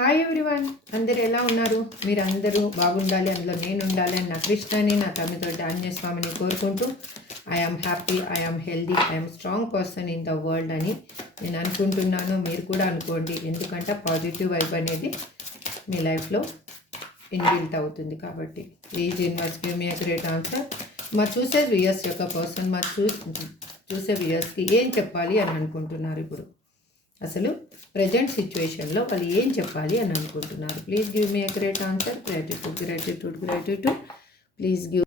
Hi everyone, అందరు ఎలా ఉన్నారు? మీరు అందరూ బాగుండాలి, అందులో నేను ఉండాలి అని నా కృష్ణని, నా తమ్మితోటి ఆంజనేయస్వామిని కోరుకుంటూ I am happy, I am healthy, I am strong person in the world అని నేను అనుకుంటున్నాను. మీరు కూడా అనుకోండి, ఎందుకంటే పాజిటివ్ వైబ్ అనేది మీ లైఫ్లో ఇన్బిల్ట్ అవుతుంది. కాబట్టి please universe give me a great answer. మా చూసే వ్యూయర్స్ యొక్క పర్సన్ మా చూసే వ్యూయర్స్కి ఏం చెప్పాలి అని అనుకుంటున్నారు? ఇప్పుడు అసలు ప్రజెంట్ సిచ్యువేషన్లో వాళ్ళు ఏం చెప్పాలి అని అనుకుంటున్నారు? Please give me a great answer. Gratitude. Please give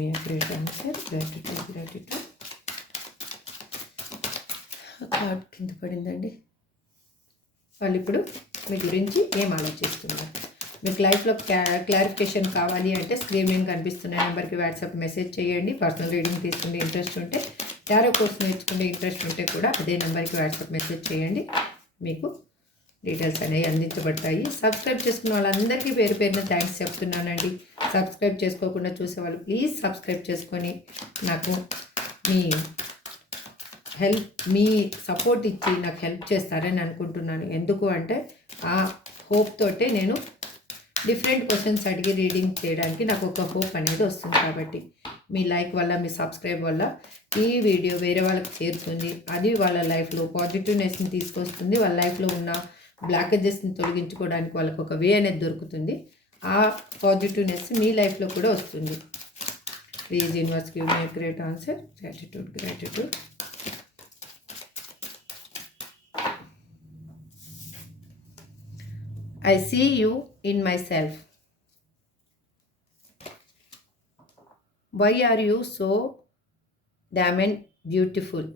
me a great answer. Gratitude. Card కింద పడిందండి. వాళ్ళు ఇప్పుడు మీ గురించి ఏం ఆలోచిస్తున్నారు? మీకు లైఫ్లో క్లారిఫికేషన్ కావాలి అంటే స్క్రీన్ మీద కనిపిస్తున్న నెంబర్కి వాట్సాప్ మెసేజ్ చేయండి. పర్సనల్ రీడింగ్ తీసుకుంటే ఇంట్రెస్ట్ ఉంటే, టారో కోర్స్ నేర్చుకునే ఇంట్రెస్ట్ ఉంటే కూడా అదే నెంబర్కి వాట్సాప్ మెసేజ్ చేయండి. మీకు డీటెయిల్స్ అనేవి అందించబడతాయి. సబ్స్క్రైబ్ చేసుకున్న వాళ్ళందరికీ పేరు పేరున థ్యాంక్స్ చెప్తున్నానండి. సబ్స్క్రైబ్ చేసుకోకుండా చూసేవాళ్ళు ప్లీజ్ సబ్స్క్రైబ్ చేసుకొని నాకు మీ సపోర్ట్ ఇచ్చి నాకు హెల్ప్ చేస్తారని అనుకుంటున్నాను. ఎందుకు అంటే ఆ హోప్ తోటే నేను డిఫరెంట్ క్వశ్చన్స్ అడిగి రీడింగ్ చేయడానికి నాకు ఒక హోప్ అనేది వస్తుంది. కాబట్టి మీ లైక్ వల్ల, మీ సబ్స్క్రైబ్ వల్ల ఈ వీడియో వేరే వాళ్ళకి చేరుతుంది. అది వాళ్ళ లైఫ్లో పాజిటివ్నెస్ని తీసుకొస్తుంది. వాళ్ళ లైఫ్లో ఉన్న బ్లాకేజెస్ని తొలగించుకోవడానికి వాళ్ళకి ఒక వే అనేది దొరుకుతుంది. ఆ పాజిటివ్నెస్ మీ లైఫ్లో కూడా వస్తుంది. Please universe give me a great answer. Gratitude. I see you in myself. Why are you so damn beautiful?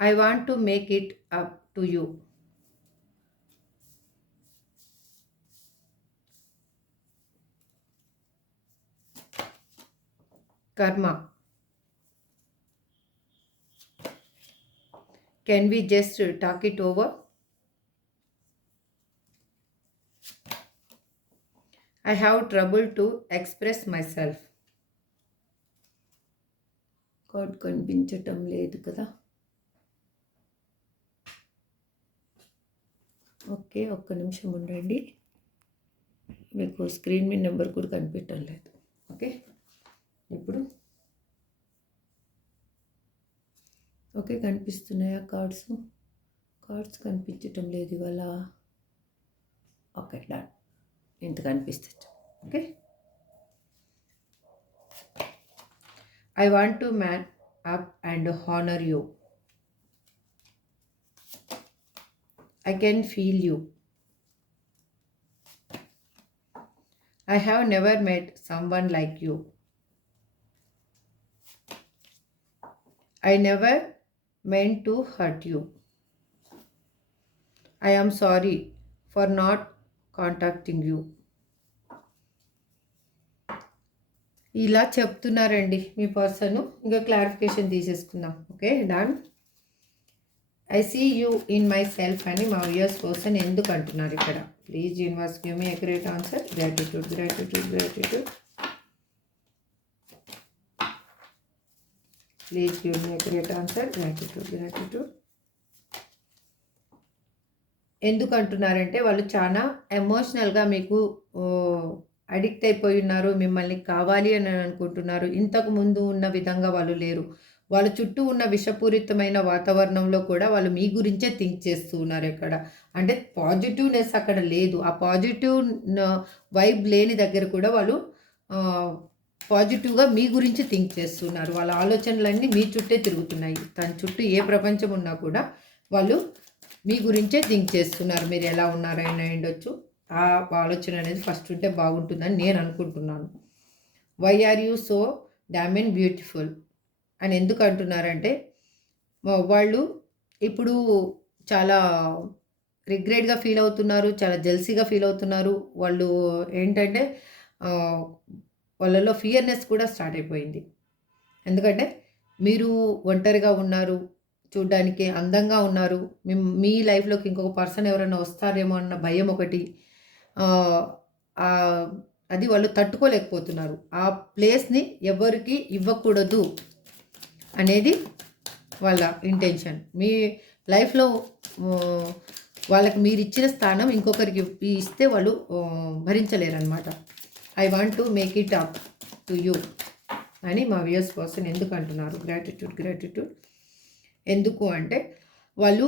I want to make it up to you. Karma. Can we just talk it over? I have trouble to express myself. Card కనిపించటం లేదు కదా. Okay, ఒక్క నిమిషం ఉండండి. మీకు screen మీద number కూడా కనిపించడం లేదు. ఓకే, ఇప్పుడు ఓకే కనిపిస్తున్నాయా? కార్డ్స్ కనిపించటం లేదు ఇవాళ. Okay, done. ఇంత కనిపిస్తుంది. Okay, I want to man up and honour you. I can feel you. I have never met someone like you. I never meant to hurt you. I am sorry for not contacting you. ఇలా చెప్తున్నారండి మీ person. ఇంకా clarification తీసేసుకుందాం. Okay, done. I see you in my self అని మా viewers person ఎందుకు అంటున్నారు ఇక్కడ? Please universe give me a great answer. Gratitude. Please give me a great answer. Gratitude. ఎందుకు అంటున్నారంటే వాళ్ళు చాలా ఎమోషనల్గా మీకు అడిక్ట్ అయిపోయి ఉన్నారు. మిమ్మల్ని కావాలి అని అనుకుంటున్నారు. ఇంతకు ముందు ఉన్న విధంగా వాళ్ళు లేరు. వాళ్ళ చుట్టూ ఉన్న విషపూరితమైన వాతావరణంలో కూడా వాళ్ళు మీ గురించే థింక్ చేస్తూ ఉన్నారు. ఎక్కడ అంటే పాజిటివ్నెస్ అక్కడ లేదు. ఆ పాజిటివ్ వైబ్ లేని దగ్గర కూడా వాళ్ళు పాజిటివ్గా మీ గురించి థింక్ చేస్తున్నారు. వాళ్ళ ఆలోచనలన్నీ మీ చుట్టే తిరుగుతున్నాయి. తన చుట్టూ ఏ ప్రపంచం ఉన్నా కూడా వాళ్ళు మీ గురించే థింక్ చేస్తున్నారు. మీరు ఎలా ఉన్నారైనా ఉండొచ్చు. ఆ ఆలోచన అనేది ఫస్ట్ ఉంటే బాగుంటుందని నేను అనుకుంటున్నాను. Why are you so damn beautiful అని ఎందుకు అంటున్నారంటే వాళ్ళు ఇప్పుడు చాలా రిగ్రెట్గా ఫీల్ అవుతున్నారు. చాలా జెల్సీగా ఫీల్ అవుతున్నారు. వాళ్ళు ఏంటంటే వాళ్ళలో ఫియర్నెస్ కూడా స్టార్ట్ అయిపోయింది. ఎందుకంటే మీరు ఒంటరిగా ఉన్నారు, చూడ్డానికి అందంగా ఉన్నారు. మీ లైఫ్లోకి ఇంకొక పర్సన్ ఎవరైనా వస్తారేమో అన్న భయం ఒకటి, అది వాళ్ళు తట్టుకోలేకపోతున్నారు. ఆ ప్లేస్ని ఎవరికి ఇవ్వకూడదు అనేది వాళ్ళ ఇంటెన్షన్. మీ లైఫ్‌లో వాళ్ళకి మీరిచ్చిన స్థానం ఇంకొకరికి ఇస్తే వాళ్ళు భరించలేరనమాట. I want to make it up to you అని మా వ్యూయర్స్ పర్సన్ ఎందుకు అంటున్నారు. గ్రాటిట్యూడ్. ఎందుకు అంటే వాళ్ళు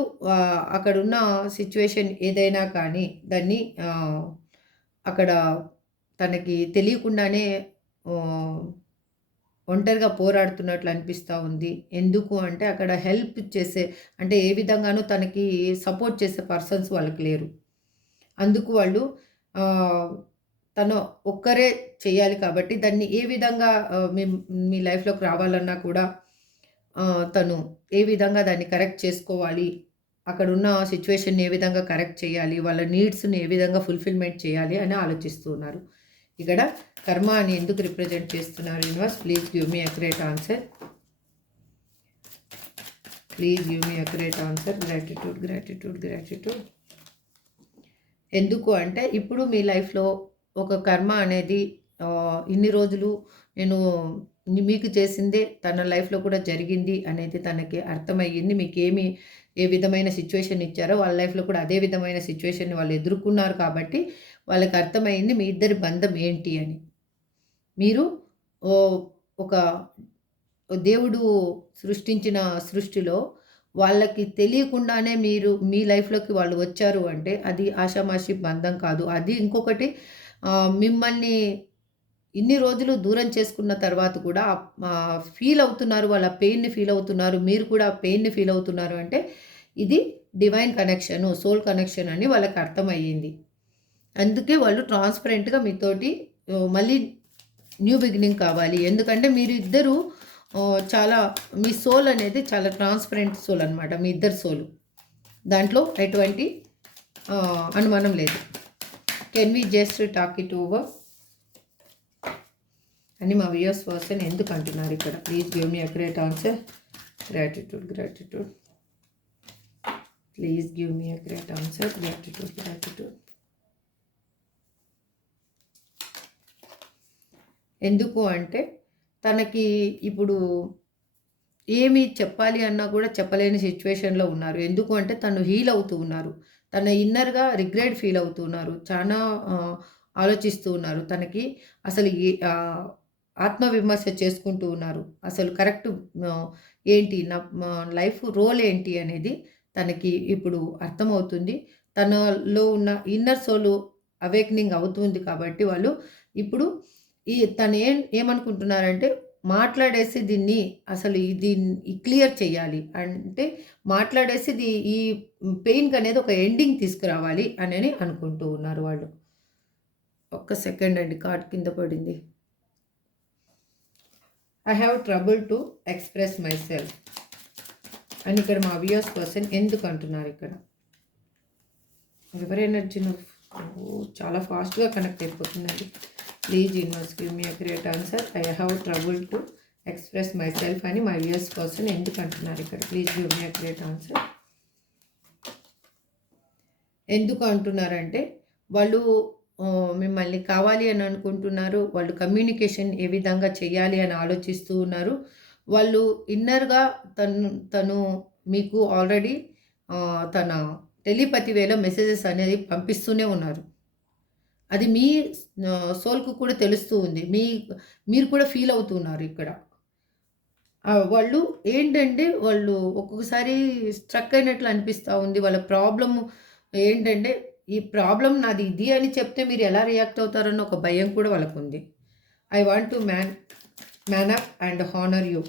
అక్కడున్న సిచ్యువేషన్ ఏదైనా కానీ దాన్ని అక్కడ తనకి తెలియకుండానే ఒంటరిగా పోరాడుతున్నట్లు అనిపిస్తూ ఉంది. ఎందుకు అంటే అక్కడ హెల్ప్ చేసే అంటే ఏ విధంగానూ తనకి సపోర్ట్ చేసే పర్సన్స్ వాళ్ళకి లేరు. అందుకు వాళ్ళు తను ఒక్కరే చేయాలి కాబట్టి దాన్ని ఏ విధంగా మీ లైఫ్‌లోకి రావాలన్నా కూడా తను ఏ విధంగా దాన్ని కరెక్ట్ చేసుకోవాలి, అక్కడున్న సిచ్యువేషన్‌ని ఏ విధంగా కరెక్ట్ చేయాలి, వాళ్ళ నీడ్స్‌ని ఏ విధంగా ఫుల్‌ఫిల్‌మెంట్ చేయాలి అని ఆలోచిస్తూ ఉన్నారు. ఇక్కడ కర్మ అని ఎందుకు రిప్రజెంట్ చేస్తున్నారు universe? Please give me accurate answer. Please give me accurate answer. Gratitude. ఎందుకు అంటే ఇప్పుడు మీ లైఫ్‌లో ఒక కర్మ అనేది ఇన్ని రోజులు నేను మీకు చేసిందే తన లైఫ్‌లో కూడా జరిగింది అనేది తనకి అర్థమయ్యింది. మీకేమి ఏ విధమైన సిచ్యువేషన్ ఇచ్చారో వాళ్ళ లైఫ్‌లో కూడా అదే విధమైన సిచ్యువేషన్‌ని వాళ్ళు ఎదుర్కొన్నారు కాబట్టి వాళ్ళకి అర్థమైంది మీ ఇద్దరి బంధం ఏంటి అని. మీరు ఒక దేవుడు సృష్టించిన సృష్టిలో వాళ్ళకి తెలియకుండానే మీరు మీ లైఫ్‌లోకి వాళ్ళు వచ్చారు అంటే అది ఆషామాషీ బంధం కాదు. అది ఇంకొకటి మిమ్మల్ని ఇన్ని రోజులు దూరం చేసుకున్న తర్వాత కూడా ఫీల్ అవుతున్నారు. వాళ్ళ పెయిన్‌ని ఫీల్ అవుతున్నారు. మీరు కూడా పెయిన్‌ని ఫీల్ అవుతున్నారు అంటే ఇది డివైన్ కనెక్షను, సోల్ కనెక్షన్ అని వాళ్ళకి అర్థమయ్యింది. అందుకే వాళ్ళు ట్రాన్స్‌పరెంట్‌గా మీతోటి మళ్ళీ న్యూ బిగినింగ్ కావాలి. ఎందుకంటే మీరు ఇద్దరు చాలా మీ సోల్ అనేది చాలా ట్రాన్స్‌పరెంట్ సోల్ అనమాట. మీ ఇద్దరి సోలు. దాంట్లో ఎటువంటి అనుమానం లేదు. Can we just talk it over అని మా వ్యూయర్స్ పర్సన్ ఎందుకు అంటున్నారు ఇక్కడ? Please give me accurate answer. Gratitude. Please give me accurate answer. Gratitude. ఎందుకు అంటే తనకి ఇప్పుడు ఏమి చెప్పాలి అన్నా కూడా చెప్పలేని సిచ్యువేషన్లో ఉన్నారు. ఎందుకు అంటే తను హీల్ అవుతూ ఉన్నారు. తన ఇన్నర్‌గా రిగ్రెట్ ఫీల్ అవుతూ ఉన్నారు. చాలా ఆలోచిస్తూ ఉన్నారు. తనకి అసలు ఆత్మవిమర్శ చేసుకుంటూ ఉన్నారు. అసలు కరెక్ట్ ఏంటి నా లైఫ్ రోల్ ఏంటి అనేది తనకి ఇప్పుడు అర్థమవుతుంది. తనలో ఉన్న ఇన్నర్ సోల్ అవేకనింగ్ అవుతుంది కాబట్టి వాళ్ళు ఇప్పుడు తను ఏమనుకుంటున్నారంటే మాట్లాడేసి దీన్ని అసలు దీన్ని క్లియర్ చేయాలి. అంటే మాట్లాడేసి ఈ పెయిన్‌కి అనేది ఒక ఎండింగ్ తీసుకురావాలి అని అనుకుంటూ ఉన్నారు వాళ్ళు. ఒక్క సెకండ్ అండి, కార్డ్ కింద పడింది. I have trouble to express my self అని ఇక్కడ మా వ్యూయర్స్ పర్సన్ ఎందుకు అంటున్నారు ఇక్కడ? ఎవరి ఎనర్జీని చాలా ఫాస్ట్‌గా కనెక్ట్ అయిపోతుందండి. Please universe give me accurate answer. I have trouble to express my self అని మా వ్యూయర్స్ పర్సన్ ఎందుకు అంటున్నారు ఇక్కడ? Please give me accurate answer. ఎందుకు అంటున్నారంటే వాళ్ళు మిమ్మల్ని కావాలి అని అనుకుంటున్నారు. వాళ్ళు కమ్యూనికేషన్ ఏ విధంగా చేయాలి అని ఆలోచిస్తూ ఉన్నారు. వాళ్ళు ఇన్నర్‌గా తను మీకు ఆల్రెడీ తన టెలిపతి వేలో మెసేజెస్ అనేది పంపిస్తూనే ఉన్నారు. అది మీ సోల్‌కు కూడా తెలుస్తూ ఉంది. మీరు కూడా ఫీల్ అవుతున్నారు ఇక్కడ. వాళ్ళు ఏంటంటే వాళ్ళు ఒక్కొక్కసారి స్ట్రక్ అయినట్లు అనిపిస్తూ ఉంది. వాళ్ళ ప్రాబ్లమ్ ఏంటంటే ఈ ప్రాబ్లమ్ నాది ఇది అని చెప్తే మీరు ఎలా రియాక్ట్ అవుతారన్న ఒక భయం కూడా వాళ్ళకుంది. I want to man up and honour you.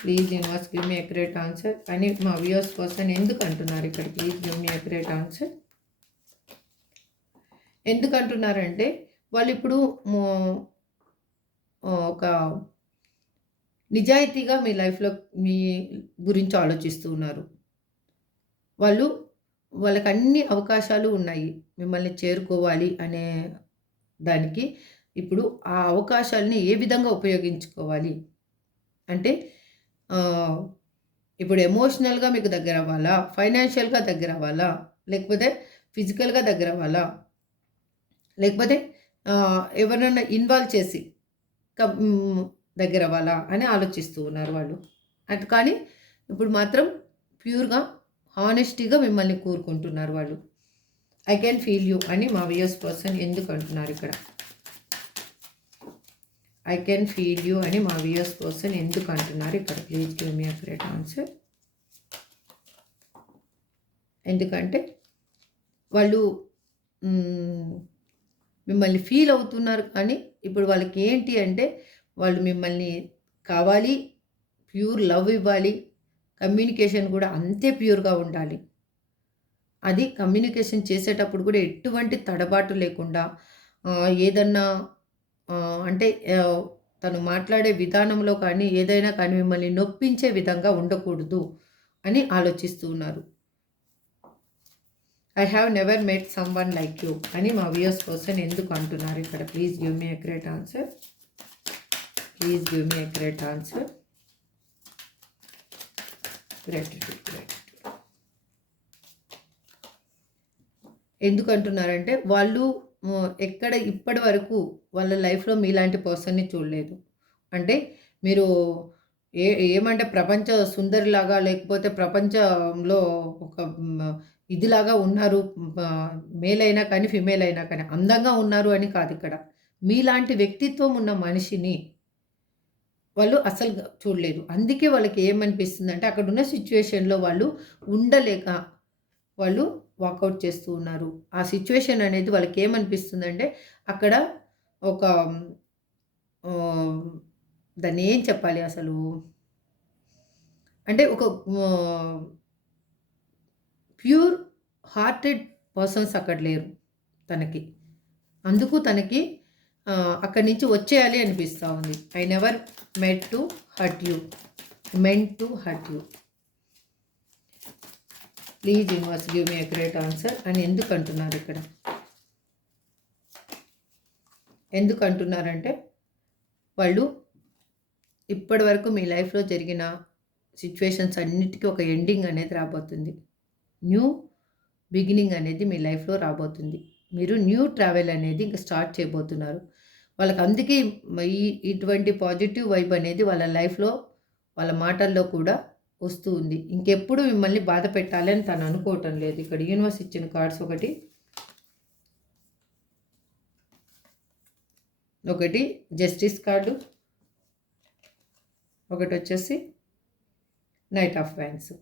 Please universe give me accurate answer అని మా వ్యూయర్స్ పర్సన్ ఎందుకు అంటున్నారు ఇక్కడ? Please give me accurate answer. ఎందుకు అంటున్నారంటే వాళ్ళు ఇప్పుడు ఒక నిజాయితీగా మీ లైఫ్‌లో మీ గురించి ఆలోచిస్తూ ఉన్నారు. వాళ్ళకి అన్ని అవకాశాలు ఉన్నాయి మిమ్మల్ని చేరుకోవాలి అనే దానికి. ఇప్పుడు ఆ అవకాశాలని ఏ విధంగా ఉపయోగించుకోవాలి అంటే ఇప్పుడు ఎమోషనల్‌గా మీకు దగ్గర అవ్వాలా? ఫైనాన్షియల్‌గా దగ్గర అవ్వాలా? లేకపోతే ఫిజికల్‌గా దగ్గర అవ్వాలా? లేకపోతే ఎవరినైనా ఇన్వాల్వ్ చేసి దగ్గర అవ్వాలా అని ఆలోచిస్తూ ఉన్నారు వాళ్ళు. అటు కానీ ఇప్పుడు మాత్రం ప్యూర్గా హానెస్టీగా మిమ్మల్ని కోరుకుంటున్నారు వాళ్ళు. ఐ కెన్ ఫీల్ యూ అని మా వ్యూయర్స్ పర్సన్ ఎందుకు అంటున్నారు ఇక్కడ? ఐ కెన్ ఫీల్ యూ అని మా వ్యూయర్స్ పర్సన్ ఎందుకు అంటున్నారు ఇక్కడ? Please give me accurate answer. ఎందుకంటే వాళ్ళు మిమ్మల్ని ఫీల్ అవుతున్నారు, కానీ ఇప్పుడు వాళ్ళకి ఏంటి అంటే వాళ్ళు మిమ్మల్ని కావాలి, ప్యూర్ లవ్ ఇవ్వాలి, కమ్యూనికేషన్ కూడా అంతే ప్యూర్గా ఉండాలి. అది కమ్యూనికేషన్ చేసేటప్పుడు కూడా ఎటువంటి తడబాటు లేకుండా ఏదన్నా అంటే తను మాట్లాడే విధానంలో కానీ ఏదైనా కానీ మిమ్మల్ని నొప్పించే విధంగా ఉండకూడదు అని ఆలోచిస్తూ ఉన్నారు. I have never met some one like you అని మా వ్యూయర్స్ పర్సన్ ఎందుకు అంటున్నారు ఇక్కడ? Please give me accurate answer. Please give me accurate answer. Gratitude, gratitude. ఎందుకు అంటున్నారంటే వాళ్ళు ఎక్కడ ఇప్పటి వరకు వాళ్ళ లైఫ్లో మీలాంటి పర్సన్ని చూడలేదు. అంటే మీరు ఏమంటే ప్రపంచ సుందరిలాగా లేకపోతే ప్రపంచంలో ఒక ఇదిలాగా ఉన్నారు, మేల్ అయినా కానీ ఫిమేల్ అయినా కానీ అందంగా ఉన్నారు అని కాదు ఇక్కడ. మీలాంటి వ్యక్తిత్వం ఉన్న మనిషిని వాళ్ళు అసలు చూడలేదు. అందుకే వాళ్ళకి ఏమనిపిస్తుందంటే అక్కడున్న సిచ్యువేషన్లో వాళ్ళు ఉండలేక వాళ్ళు వాకౌట్ చేస్తూ ఉన్నారు. ఆ సిచ్యువేషన్ అనేది వాళ్ళకి ఏమనిపిస్తుందంటే అక్కడ ఒక దాన్ని ఏం చెప్పాలి అసలు అంటే ఒక ప్యూర్ హార్టెడ్ పర్సన్స్ అక్కడ లేరు తనకి. అందుకు తనకి అక్కడి నుంచి వచ్చేయాలి అనిపిస్తూ ఉంది. I never met to hurt you, meant to hurt you. Please universe give me accurate answer అని ఎందుకు అంటున్నారు ఇక్కడ? ఎందుకు అంటున్నారంటే వాళ్ళు ఇప్పటి వరకు మీ లైఫ్లో జరిగిన సిచ్యువేషన్స్ అన్నిటికీ ఒక ఎండింగ్ అనేది రాబోతుంది. న్యూ బిగినింగ్ అనేది మీ లైఫ్లో రాబోతుంది. మీరు న్యూ ట్రావెల్ అనేది ఇంకా స్టార్ట్ చేయబోతున్నారు. వాళ్ళకి అందుకే ఇటువంటి పాజిటివ్ వైబ్ అనేది వాళ్ళ లైఫ్లో వాళ్ళ మాటల్లో కూడా వస్తూ ఉంది. ఇంకెప్పుడు మిమ్మల్ని బాధ పెట్టాలని తను అనుకోవటం లేదు. ఇక్కడ యూనివర్స్ ఇచ్చిన కార్డ్స్ ఒకటి జస్టిస్ కార్డు, ఒకటి వచ్చేసి నైట్ ఆఫ్ వ్యాన్స్,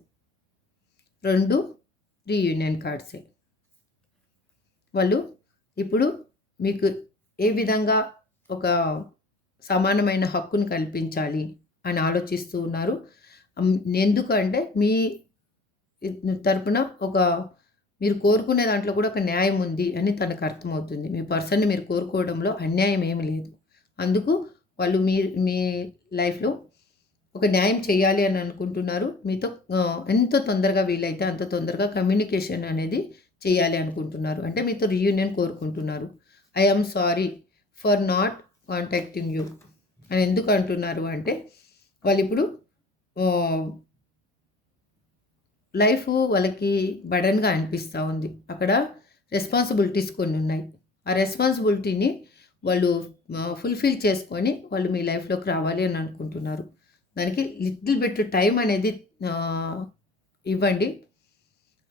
2 రీయూనియన్ కార్డ్సే. వాళ్ళు ఇప్పుడు మీకు ఏ విధంగా ఒక సమానమైన హక్కును కల్పించాలి అని ఆలోచిస్తూ ఉన్నారు. ఎందుకంటే మీ తరపున మీరు కోరుకునే దాంట్లో కూడా ఒక న్యాయం ఉంది అని తనకు అర్థమవుతుంది. మీ పర్సన్ని మీరు కోరుకోవడంలో అన్యాయం ఏమి లేదు. అందుకు వాళ్ళు మీ లైఫ్లో ఒక న్యాయం చేయాలి అని అనుకుంటున్నారు. మీతో ఎంత తొందరగా వీలైతే అంత తొందరగా కమ్యూనికేషన్ అనేది చేయాలి అనుకుంటున్నారు. అంటే మీతో రీయూనియన్ కోరుకుంటున్నారు. I am sorry for not contacting you అని ఎందుకు అంటున్నారు అంటే వాళ్ళు ఇప్పుడు లైఫ్ వాళ్ళకి బర్డన్గా అనిపిస్తూ ఉంది. అక్కడ రెస్పాన్సిబిలిటీస్ కొన్ని ఉన్నాయి. ఆ రెస్పాన్సిబిలిటీని వాళ్ళు ఫుల్ఫిల్ చేసుకొని వాళ్ళు మీ లైఫ్లోకి రావాలి అని అనుకుంటున్నారు. దానికి లిటిల్ బిట్ టైం అనేది ఇవ్వండి.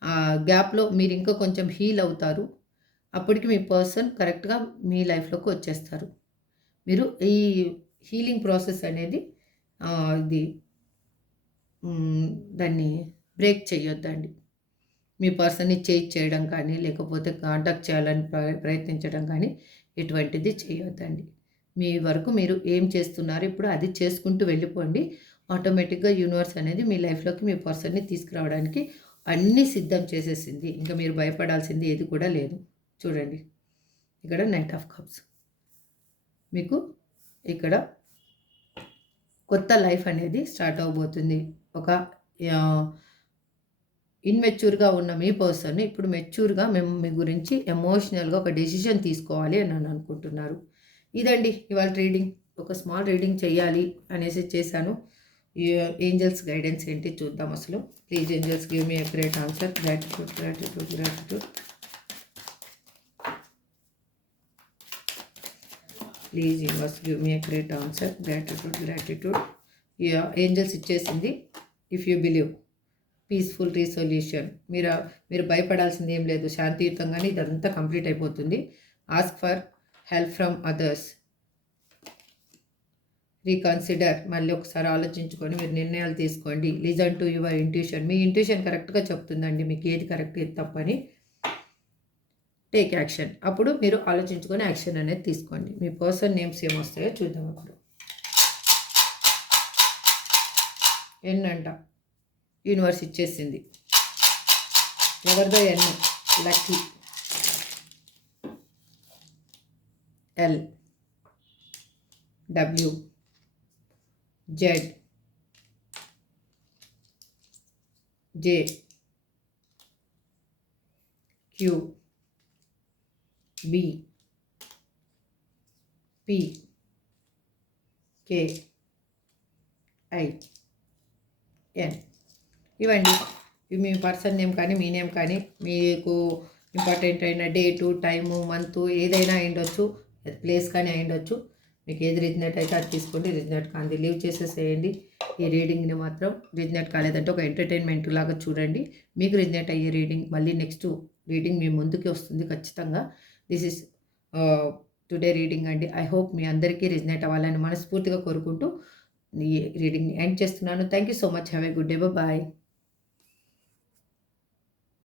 ఆ గ్యాప్లో మీరు ఇంకా కొంచెం హీల్ అవుతారు. అప్పటికి మీ పర్సన్ కరెక్ట్గా మీ లైఫ్లోకి వచ్చేస్తారు. మీరు ఈ హీలింగ్ ప్రాసెస్ అనేది ఇది దాన్ని బ్రేక్ చేయొద్దండి. మీ పర్సన్ని చేంజ్ చేయడం కానీ లేకపోతే కాంటాక్ట్ చేయాలని ప్రయత్నించడం కానీ ఎటువంటిది చేయొద్దండి. మీ వరకు మీరు ఏం చేస్తున్నారు ఇప్పుడు అది చేసుకుంటూ వెళ్ళిపోండి. ఆటోమేటిక్గా యూనివర్స్ అనేది మీ లైఫ్లోకి మీ పర్సన్ని తీసుకురావడానికి అన్నీ సిద్ధం చేసేసింది. ఇంకా మీరు భయపడాల్సింది ఏది కూడా లేదు. చూడండి ఇక్కడ నైట్ ఆఫ్ కప్స్. మీకు ఇక్కడ కొత్త లైఫ్ అనేది స్టార్ట్ అవబోతుంది. ఒక ఇన్మెచ్యూర్గా ఉన్న మీ పర్సన్ ఇప్పుడు మెచ్యూర్గా మేము మీ గురించి ఎమోషనల్గా ఒక డెసిషన్ తీసుకోవాలి అని అనుకుంటున్నారు. ఇదండి ఇవాళ రీడింగ్. ఒక స్మాల్ రీడింగ్ చేయాలి అనేసి చేశాను. ఏంజల్స్ గైడెన్స్ ఏంటి చూద్దాం అసలు. Please angels give me a great answer. Gratitude, gratitude, gratitude. Please universe give me a great answer. Gratitude, gratitude. Angels ఇచ్చేసింది. If you believe. Peaceful resolution. మీరు భయపడాల్సింది ఏం లేదు. శాంతియుతంగానే ఇదంతా కంప్లీట్ అయిపోతుంది. Ask for help from others. Reconsider. మళ్ళీ ఒకసారి ఆలోచించుకొని మీరు నిర్ణయాలు తీసుకోండి. Listen to your intuition. మీ ఇంట్యూషన్ కరెక్ట్గా చెప్తుందండి మీకు ఏది కరెక్ట్ ఏది తప్పని. Take action. అప్పుడు మీరు ఆలోచించుకొని యాక్షన్ అనేది తీసుకోండి. మీ పర్సన్ నేమ్స్ ఏమొస్తాయో చూద్దాం. అప్పుడు ఎన్నంట యూనివర్స్ ఇచ్చేసింది. ఎవరిదో N. Lucky. L. W. Z. J. Q. B. P. K. I. N. ఇవ్వండి. ఇవి మీ పర్సన్ నేమ్ కానీ మీ నేమ్ కానీ మీకు ఇంపార్టెంట్ అయిన డేటు, టైము, మంత్ ఏదైనా అయ్యుండొచ్చు. ప్లేస్ కానీ అయ్యుండొచ్చు. మీకు ఏది రిజనేట్ అయితే అది తీసుకోండి. రిజనేట్ కాంది లీవ్ చేసేసేయండి. ఈ రీడింగ్ని మాత్రం రిజనేట్ కాలేదంటే ఒక ఎంటర్టైన్మెంట్ లాగా చూడండి. మీకు రిజనేట్ అయ్యే రీడింగ్ మళ్ళీ నెక్స్ట్ రీడింగ్ మీ ముందుకి వస్తుంది ఖచ్చితంగా. దిస్ ఇస్ టుడే రీడింగ్ అండి. ఐ హోప్ మీ అందరికీ రిజనేట్ అవ్వాలని మనస్ఫూర్తిగా కోరుకుంటూ ఈ రీడింగ్ని ఎండ్ చేస్తున్నాను. Thank you so much. Have a good day. Bye.